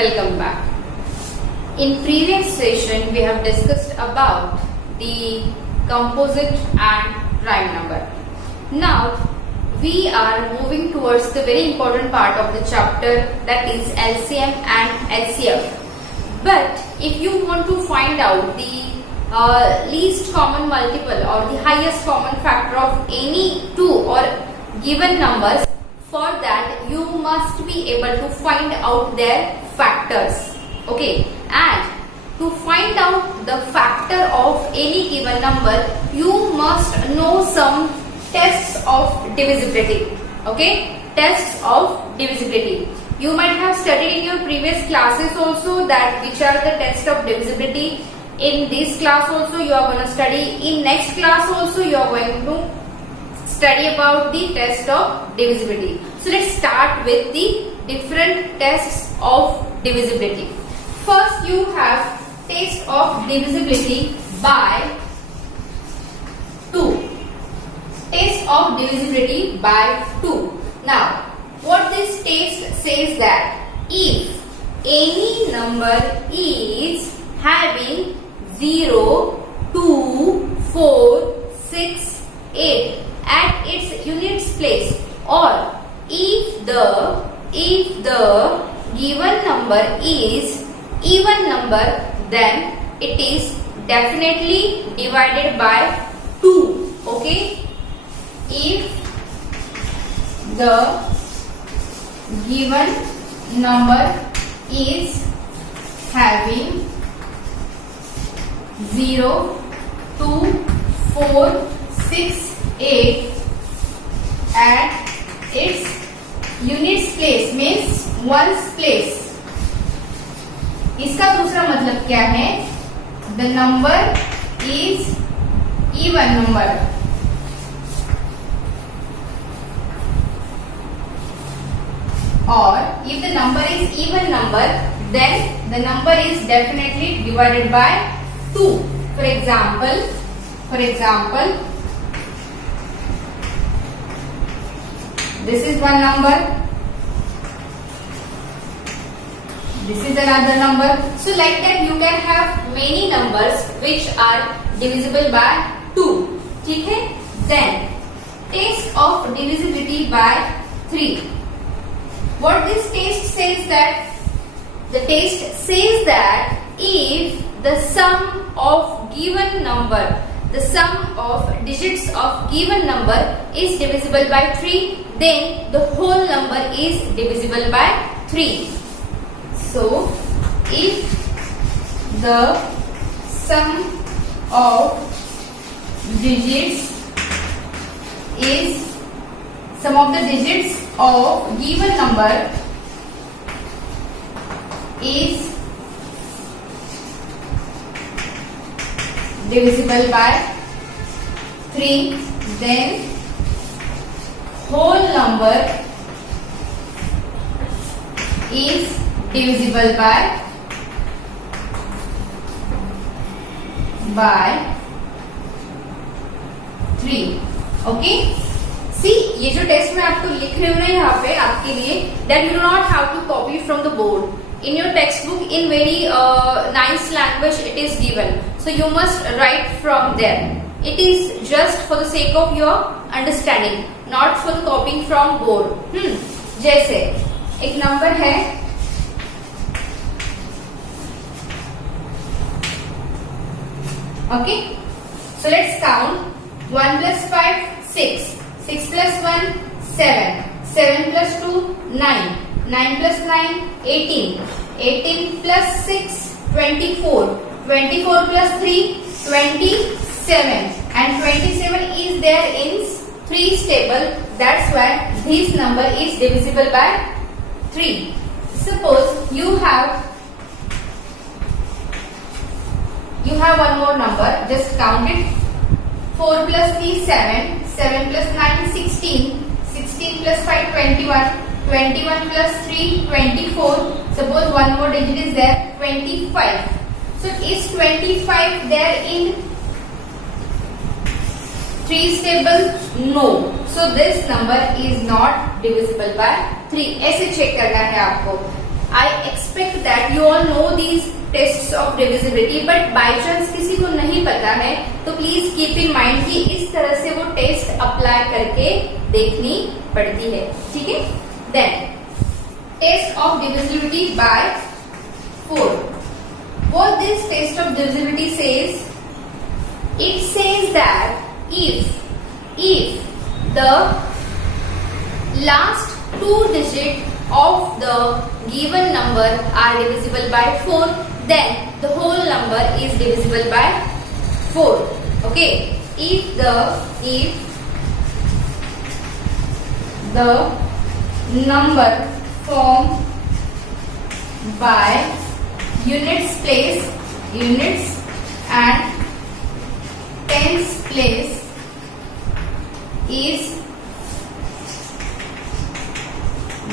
welcome back. In previous session we have discussed about the composite and prime number. Now we are moving towards the very important part of the chapter, that is LCM and HCF. But if you want to find out the least common multiple or the highest common factor of any two or given numbers, for that you must be able to find out their factors. Okay, and to find out the factor of any given number, you must know some tests of divisibility. Okay, tests of divisibility. You might have studied in your previous classes also that which are the tests of divisibility. In this class also you are going to study. In next class also you are going to study about the test of divisibility. So let's start with the different tests of divisibility. First you have test of divisibility by 2. Test of divisibility by 2. Now what this test says that if any number is having 0, 2, 4, 6, 8 at its units place, or if the given number is even number, then it is definitely divided by 2. Okay, if the given number is having 0, 2, 4, 6, 8 at its units place, means ones place. इसका दूसरा मतलब क्या है? The number is even number. Or if the number is even number, then the number is definitely divided by 2. For example, this is one number, this is another number. So like that you can have many numbers which are divisible by 2. ठीक है? Then test of divisibility by 3. What this test says that? The test says that if the sum of given number, the sum of digits of given number is divisible by 3, then the whole number is divisible by 3. So if the sum of digits of given number is divisible by 3, then whole number is divisible by 3. Okay, see, ये जो test मैं आपको लिख रही हूँ ना यहाँ पे आपके लिए, that you do not have to copy from the board. In your textbook in very nice language it is given, so you must write from there. It is just for the sake of your understanding, not for the copying from board. जैसे एक number है, okay, so let's count. 1 plus 5 6, 6 plus 1 7, 7 plus 2 9, 9 plus 9 18, 18 plus 6 24, 24 plus 3 27, and 27 is there in 3's table. That's why this number is divisible by 3. Suppose you have one more number, just count it. 4 plus 3 7, 7 plus 9 16, 16 plus 5 21, 21 plus 3 24. Suppose one more digit is there, 25. So is 25 there in 3's table? No. So this number is not divisible by 3. ऐसे check करना है आपको. I expect that you all know these tests of divisibility, but by chance किसी को नहीं पता है तो प्लीज कीप इन माइंड कि इस तरह से वो टेस्ट अप्लाई करके देखनी पड़ती है, ठीक है। Then test of divisibility by 4. What this test of divisibility says? It says that if the last two digits of the given number are divisible by 4, then the whole number is divisible by 4. Okay, if the number formed by units and tens place is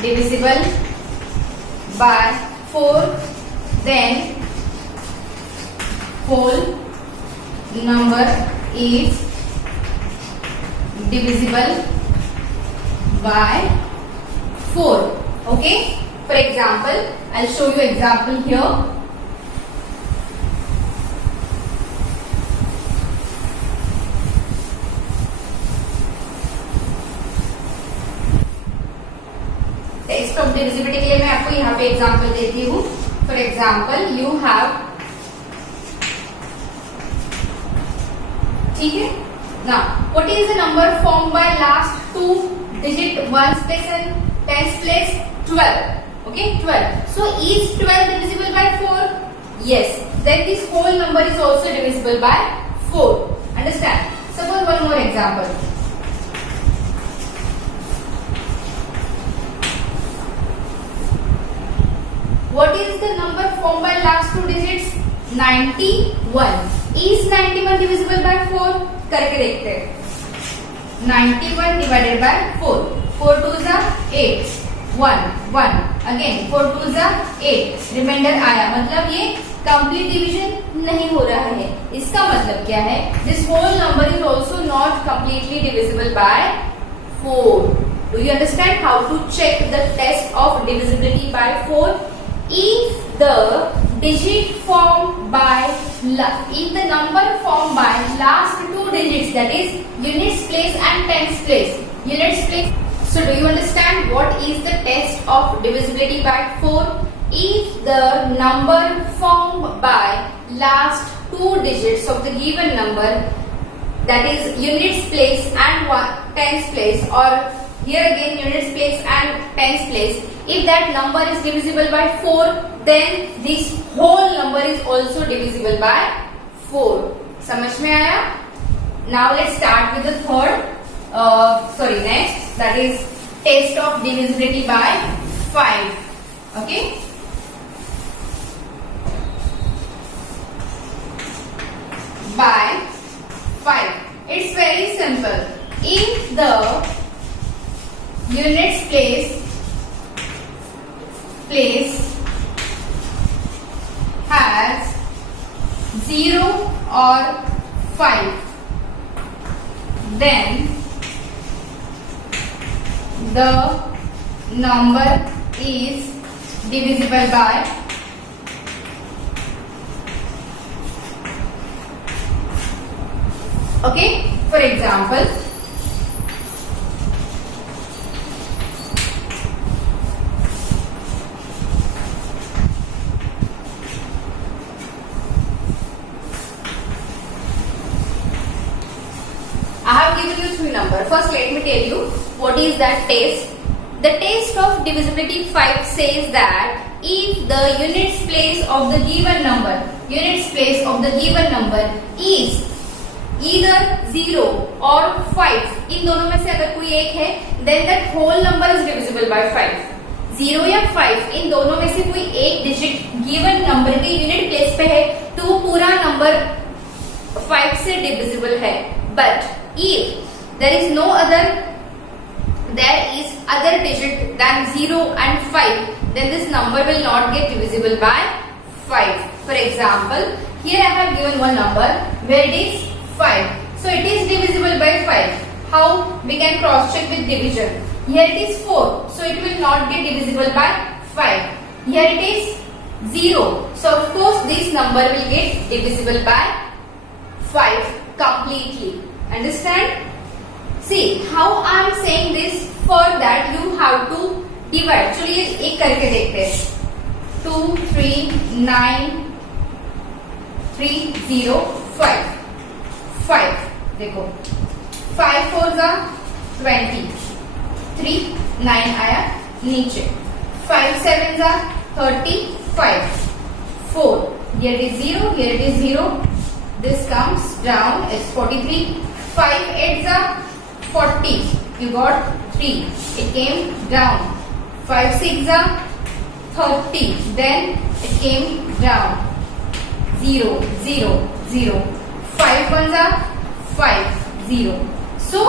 divisible by 4, then whole number is divisible by 4. Okay, for example, I'll show you example here. Test of divisibility के लिए मैं आपको यहाँ पे example देती हूँ. For example you have, ठीक है ना, what is the number form by last two digit ones place and tens place? 12. Okay, 12. So is 12 divisible by 4? Yes. Then this whole number is also divisible by 4. Understand? Suppose one more example. What is the number formed by last two digits? 91. Is 91 divisible by 4? करके देखते हैं. 91 divided by 4. 4 2s are 8. 1 again 4 2s are 8. Reminder आया, मतलब ये complete division नहीं हो रहा है. इसका मतलब क्या है? This whole number is also not completely divisible by 4. Do you understand how to check the test of divisibility by 4? If the digit formed by, if the number formed by last two digits, that is units place and tens place, units place. So do you understand what is the test of divisibility by 4? If the number formed by last two digits of the given number, that is units place and tens place, or here again units place and tens place, if that number is divisible by 4, then this whole number is also divisible by 4. समझ में आया? Now let's start with the third, next, that is test of divisibility by 5. Okay? By 5. It's very simple. If the units place has 0 or 5, then the number is divisible by 5. Okay, for example, number. First let me tell you what is that test. The test of divisibility 5 says that if the units place of the given number is either 0 or 5, इन दोनों में से अगर कोई एक है, then that whole number is divisible by 5. 0 या 5 इन दोनों में से कोई एक डिजिट गिवन नंबर के यूनिट प्लेस पे है तो वो पूरा नंबर 5 से डिविजिबल है. But if there is other digit than 0 and 5, then this number will not get divisible by 5. For example, here I have given one number where it is 5. So it is divisible by 5. How we can cross check with division? Here it is 4. So it will not get divisible by 5. Here it is 0. So of course this number will get divisible by 5 completely. Understand? See how I am saying this. For that you have to divide. चलिए एक करके देखते हैं. 2 3 9 3 0 5 5. देखो 5 4 जा 20. 3 9 आया नीचे. 5 7 जा 35. 4. Here it is 0. Here it is 0. This comes down is 43. 5 8 जा 40. You got 3. It came down. 5 6 are 30. Then it came down. 0 0 0. 5 1s are 5 0. So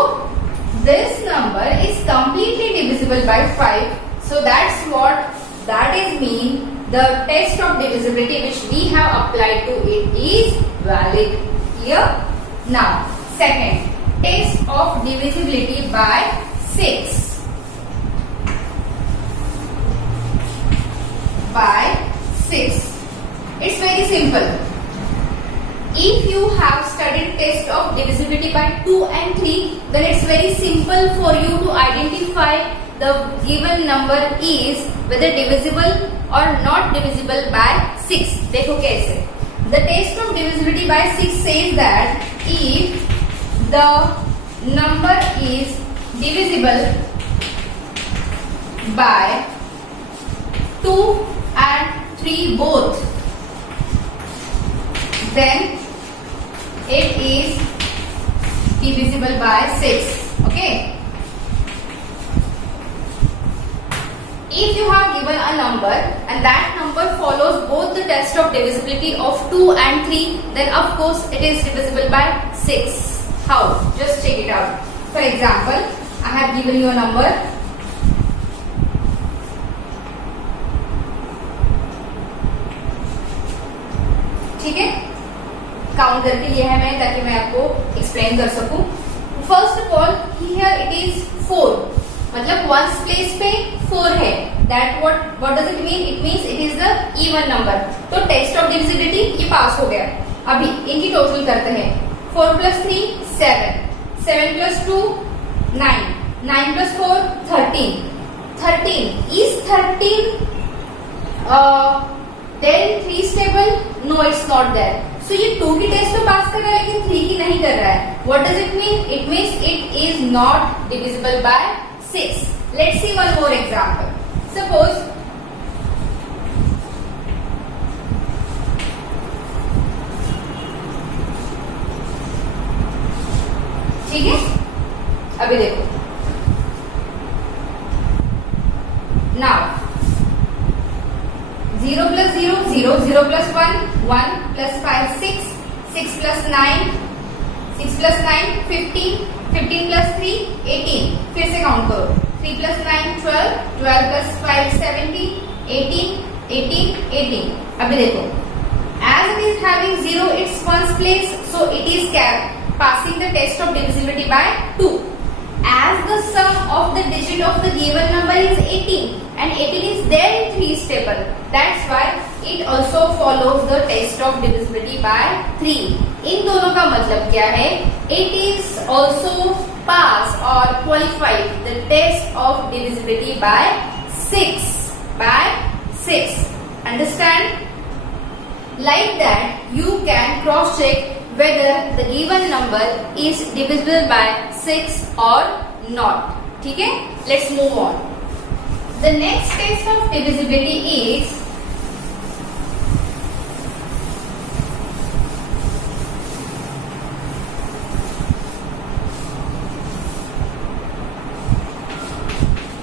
this number is completely divisible by 5. So that's what that is mean. The test of divisibility which we have applied to it is valid. Here now second, test of divisibility by 6. By 6. It's very simple. If you have studied test of divisibility by 2 and 3, then it's very simple for you to identify the given number is whether divisible or not divisible by 6. देखो कैसे. The test of divisibility by 6 says that if the number is divisible by 2 and 3 both, then it is divisible by 6. Okay. If you have given a number and that number follows both the test of divisibility of 2 and 3, then of course it is divisible by 6. How? Just check it out. For example, I have given you a number. ठीक है, count करके लिया है मैं ताकि मैं आपको explain कर सकूं. First of all here it is 4. मतलब वंस प्लेस पे 4 है. That what does it mean? It means it is the even number. तो टेस्ट ऑफ डिविजिबिलिटी ये पास हो गया. अभी इनकी टोटल करते हैं. 4 + 3 7. 7 + 2 9. 9 + 4 13. 13 is 13 then 3 stable? No, it's not there. So ये 2 की टेस्ट तो पास कर रहा है लेकिन 3 की नहीं कर रहा है. What does it mean? It means it is not divisible by 6. Let's see one more example. Suppose ठीक है, अभी देखो. Now 0 + 0 0. 0 + 1 1 + 5 6. 6 + 9 6 + 9 15. 15 + 3 18. फिर से काउंट करो. 3 + 9 12. 12 + 5 17. 18 18 18. अभी देखो, as it is having 0 its ones place, so it is passing the test of divisibility by 2. As the sum of the digit of the given number is 18 and 18 is there in 3 stable, that's why it also follows the test of divisibility by 3. इन दोनों का मतलब क्या है? It is also pass or qualify the test of divisibility by 6. By 6. Understand? Like that, you can cross check whether the given number is divisible by 6 or not. ठीक है? Let's move on. The next test of divisibility is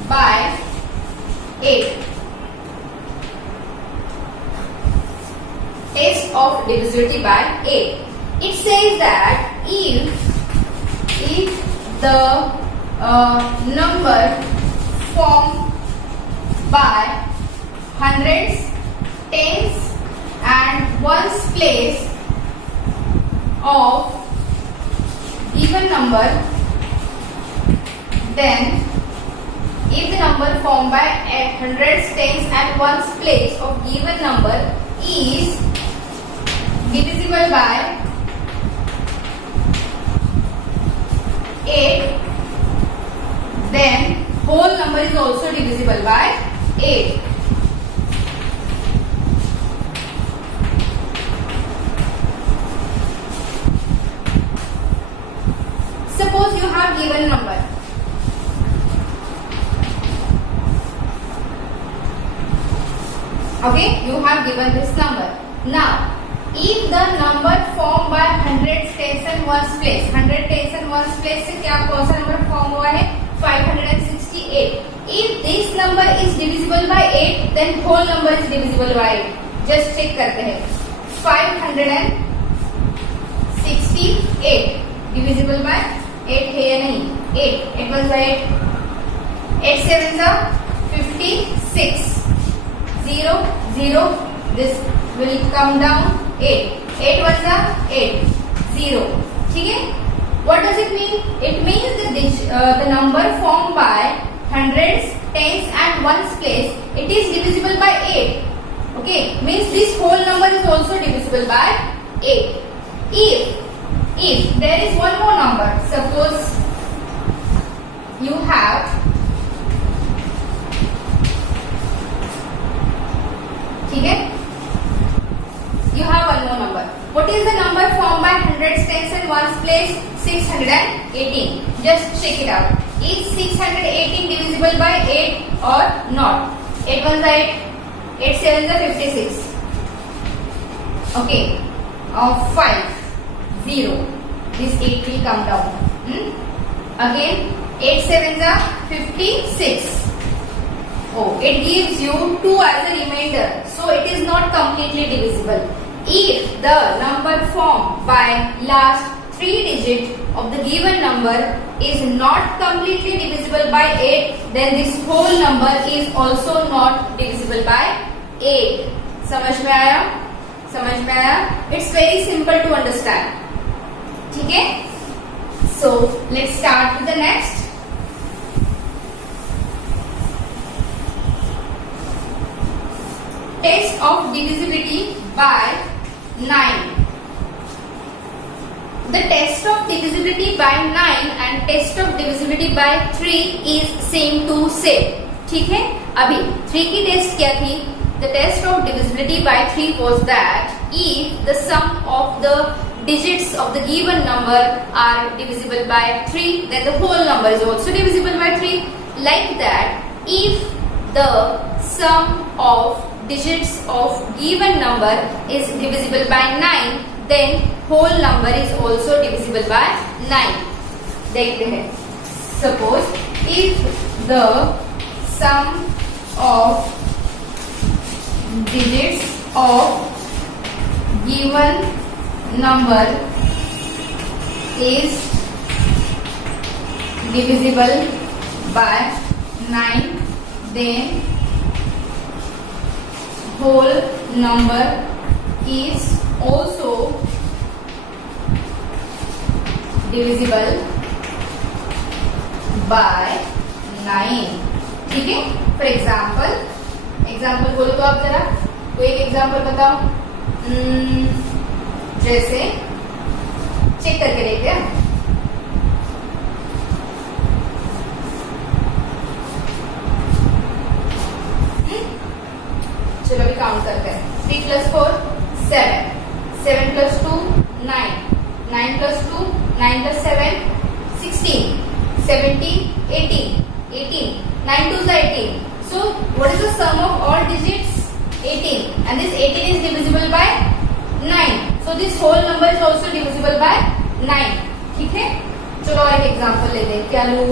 by 8. Test of divisibility by 8. It says that if the number formed by hundreds, tens and ones place of given number, then if the number formed by hundreds, tens and ones place of given number is divisible by 8, then whole number is also divisible by 8. Suppose you have given number. Okay, you have given this number. Now, if the number formed by hundreds, tens and ones place, 100 tens and ones place से क्या कौन सा number form हुआ है? 568. If this number is divisible by 8, then whole number is divisible by 8. Just check करते हैं. 568 divisible by 8 है या नहीं? 8. 8 1 by 8. 8 7 जा 56. 0 0. This will come down 8. 8 1 जा 8. 0. ठीक है? What does it mean? It means that the number formed by hundreds, tens and ones place, it is divisible by 8. Okay, means this whole number is also divisible by 8. If there is one more number, suppose you have you have one more number. What is the number formed by hundreds, tens and ones place? 618. Just check it out. Is 618 divisible by 8 or not? 8 1 is 8. 8 7 is 56. Okay. 5 0. This 8 will come down. Again 8 7 is 56. Oh, it gives you 2 as a remainder. So it is not completely divisible. If the number formed by last 3 digits of the given number is not completely divisible by 8, then this whole number is also not divisible by 8. समझ में आया? समझ में आया? It's very simple to understand. ठीक है? So let's start with the next. Test of divisibility by 9. The test of divisibility by 9 and test of divisibility by 3 is same to same. ठीक है? अभी 3 की टेस्ट क्या थी? The test of divisibility by 3 was that if the sum of the digits of the given number are divisible by 3, then the whole number is also divisible by 3. Like that, if the sum of digits of given number is divisible by 9, then whole number is also divisible by 9. देखते हैं. Suppose if the sum of digits of given number is divisible by 9, then whole number is also divisible by 9. ठीक है? For example बोलो तो आप जरा कोई एक एग्जाम्पल बताओ. जैसे चेक करके देखते हैं. चलो अभी काउंट करते हैं. 3 + 4 7. 7 + 2 9. 9 + 2 9 + 7 16. 17 18. 18. 9 2 is 18. So what is the sum of all digits? 18. And this 18 is divisible by 9. So this whole number is also divisible by 9. ठीक है? चलो और एक एग्जांपल लेते हैं. क्या लूं?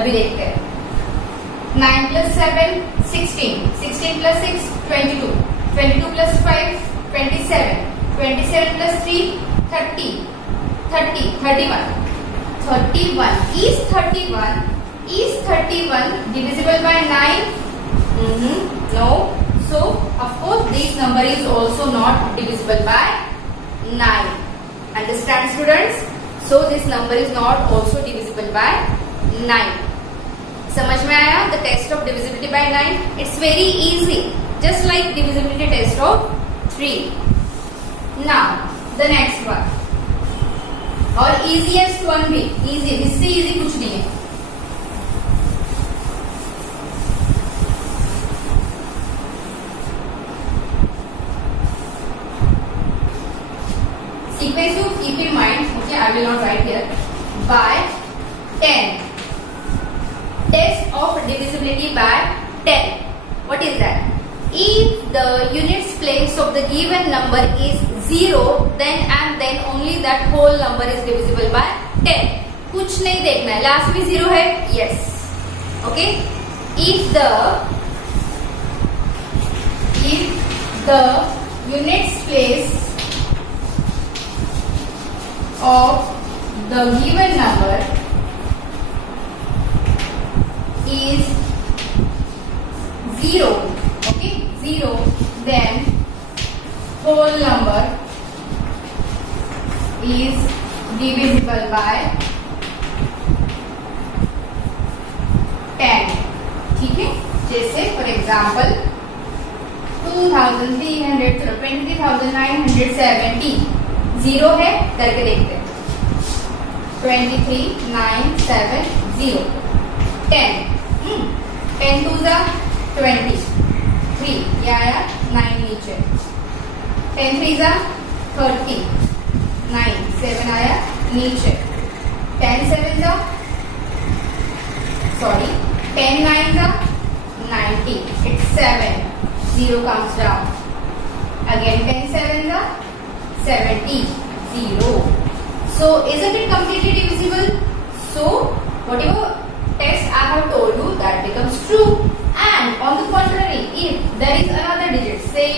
अभी देखते हैं. 9 + 7 16. 16 + 6 22. 22 + 5 27. 27 + 3 30. 30 31. 31. Is 31 divisible by 9? No. So of course this number is also not divisible by 9. Understand, students? So this number is not also divisible by 9. समझ में आया? The test of divisibility by 9. It's very easy, just like divisibility test of 3. Now the next one, और easiest one भी easy, इससे easy कुछ नहीं है. Sequence you keep in mind. Okay, I will not write here. By 10. Test of divisibility by 10. What is that? If the units place of the given number is 0, then and then only that whole number is divisible by 10. कुछ नहीं देखना है. Last में 0 है? Yes. Okay. If the units place of the given number is 0, okay, 0, then whole number is divisible by 10. ठीक है? जैसे for example 23,970 0 है, करके देखते हैं. 23,970 10 10 2 जा 20 3, ये आया 9 नीचे. 10 3 जा 30 9 7 आया नीचे. 10 7 जा 10 9 जा 90, it's 7, 0 comes down. Again 10 7 जा 70, 0. So isn't it completely divisible? So whatever test I have told you, that becomes true. And on the contrary, if there is another digit, say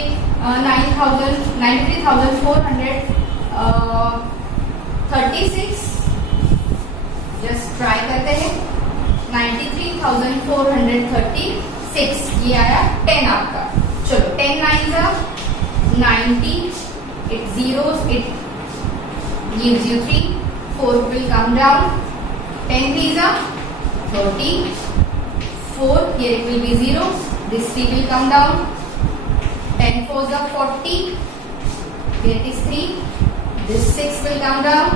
93,436, just try करते हैं. 93,436, ये आया 10 आपका. चलो 10 9 जा 90, it zeros, it gives you 3, 4 will come down. 10 3 are 30, 4, here it will be 0, this 3 will come down. 10 4 are 40, here it is 3, this 6 will come down.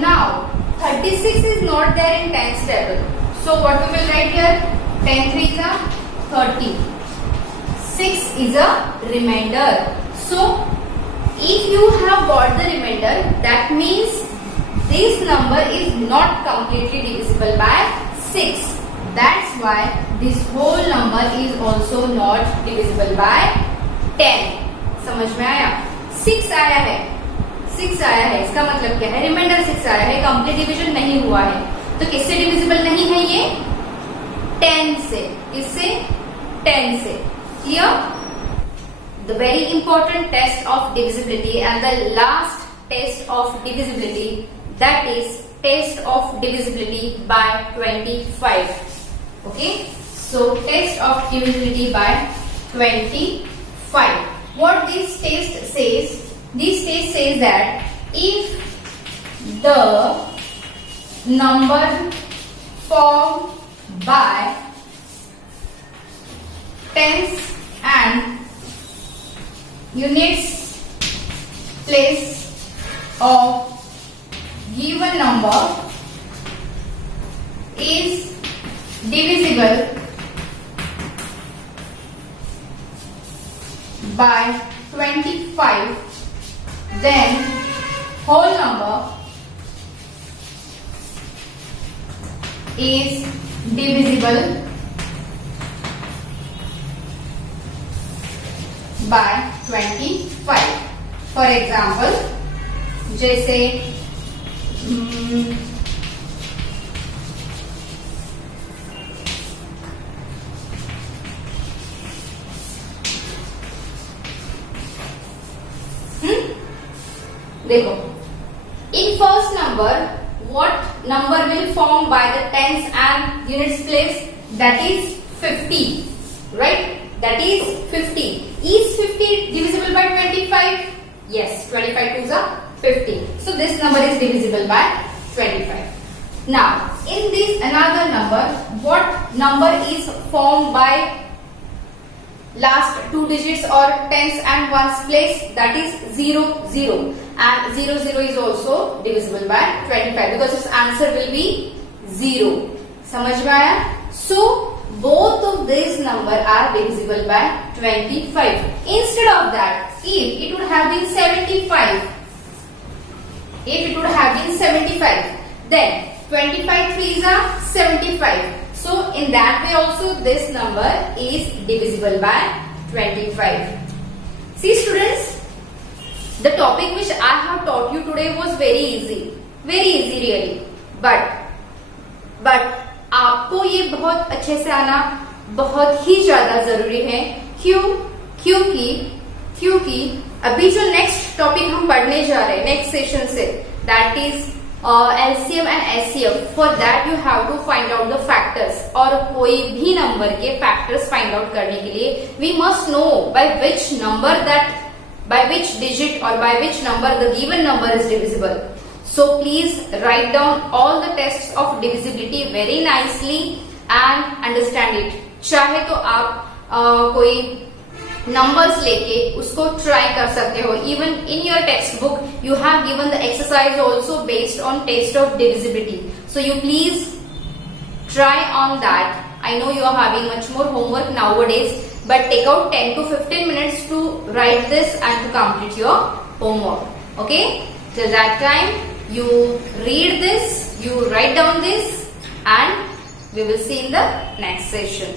Now 36 is not there in tens table, so what we will write here? 10 3 are 30, 6 is a remainder. So if you have got the remainder, that means this number is not completely divisible by 6. That's why this whole number is also not divisible by 10. समझ में आया? 6 आया है, 6 आया है, इसका मतलब क्या है? रिमाइंडर 6 आया है, कंप्लीट डिवीजन नहीं हुआ है. तो किससे डिविजिबल नहीं है ये? 10 से. किससे? 10 से. Clear? The very important test of divisibility and the last test of divisibility, that is test of divisibility by 25. Okay, so test of divisibility by 25. What this test says? This test says that if the number formed by tens and units place of given number is divisible by 25, then whole number is divisible by 25. For example, जैसे देखो, in first number, what number will form by the tens and units place? That is 50, right? That is 50. Is 50 divisible by 25? Yes, 25 twos are 50. So this number is divisible by 25. Now, in this another number, what number is formed by last two digits or tens and ones place? That is 0, 0. And 0, 0 is also divisible by 25 because its answer will be 0. समझ में आया? So, both of these number are divisible by 25. Instead of that, if it would have been 75, then 25 threes are 75. So in that way also this number is divisible by 25. See students, the topic which I have taught you today was very easy really. But आपको ये बहुत अच्छे से आना बहुत ही ज्यादा जरूरी है. क्यों? क्योंकि अभी जो नेक्स्ट टॉपिक हम पढ़ने जा रहे हैं नेक्स्ट सेशन से, that is LCM and SCF. For that you have to find out the factors. और कोई भी नंबर के factors find out करने के लिए we must know by which digit or by which number the given number is divisible. So please write down all the tests of divisibility very nicely and understand it. चाहे तो आप कोई numbers लेके उसको try कर सकते हो. Even in your text book you have given the exercise also based on test of divisibility. So you please try on that. I know you are having much more homework nowadays, but take out 10 to 15 minutes to write this and to complete your homework. Okay? Till that time, you read this, you write down this, and we will see in the next session.